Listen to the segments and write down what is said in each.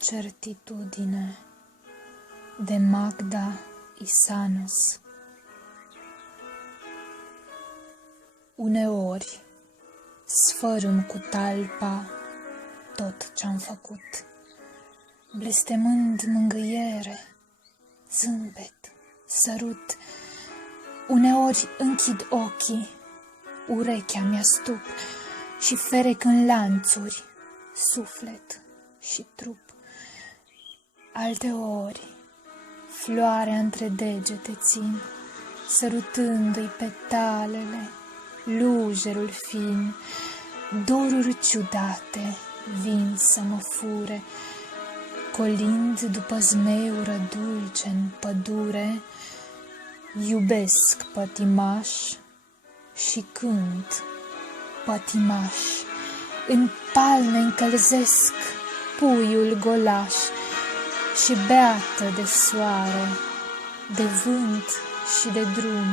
Certitudine de Magda Isanos. Uneori sfărâm cu talpa tot ce-am făcut, blestemând mângâiere, zâmbet, sărut. Uneori închid ochii, urechea mi-a stup și ferec în lanțuri suflet și trup. Alteori floarea între degete țin, sărutându-i petalele, lujerul fin. Doruri ciudate vin să mă fure, colind după zmeură dulce-n pădure. Iubesc pătimaș și cânt pătimaș, în palme încălzesc puiul golaș și beată de soare, de vânt și de drum.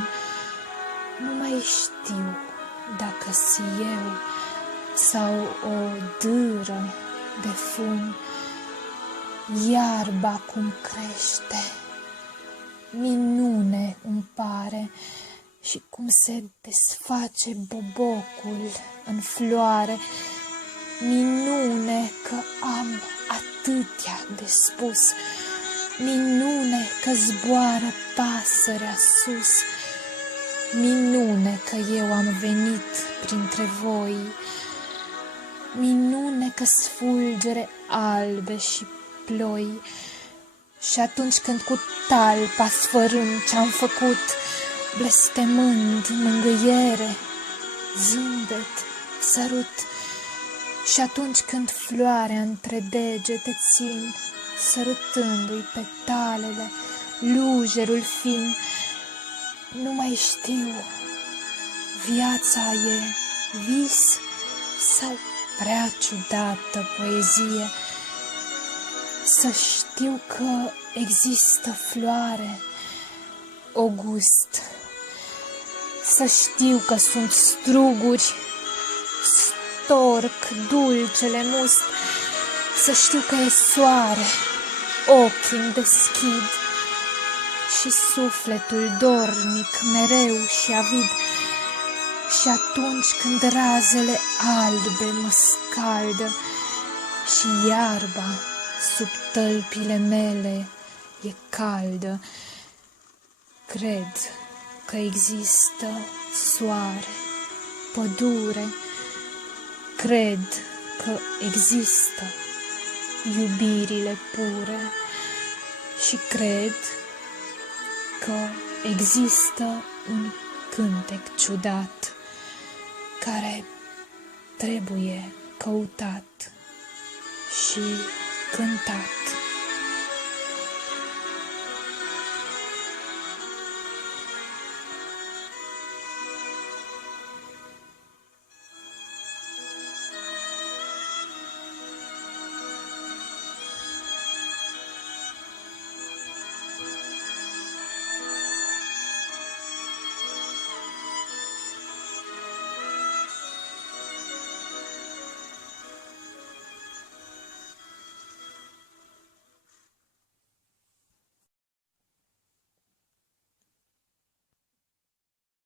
Nu mai știu dacă-s eu sau o dâră de fum. Iarba cum crește, minune îmi pare, și cum se desface bobocul în floare. Minune că am atâtea de spus, minune că zboară pasărea sus, minune că eu am venit printre voi, minune că sfulgere albe și ploi. Și atunci când cu talpa sfărâm ce-am făcut, blestemând mângâiere, zâmbet, sărut, și atunci când floarea între degete țin, sărutându-i petalele, lujerul fin, nu mai știu, viața e vis sau prea ciudată poezie. Să știu că există floare, o gust, să știu că sunt struguri, storc dulcele must, să știu că e soare, ochii îmi deschid și sufletul dornic mereu și avid. Și atunci când razele albe mă scaldă și iarba sub tălpile mele e caldă, cred că există soare, pădure, cred că există iubirile pure și cred că există un cântec ciudat care trebuie căutat și cântat.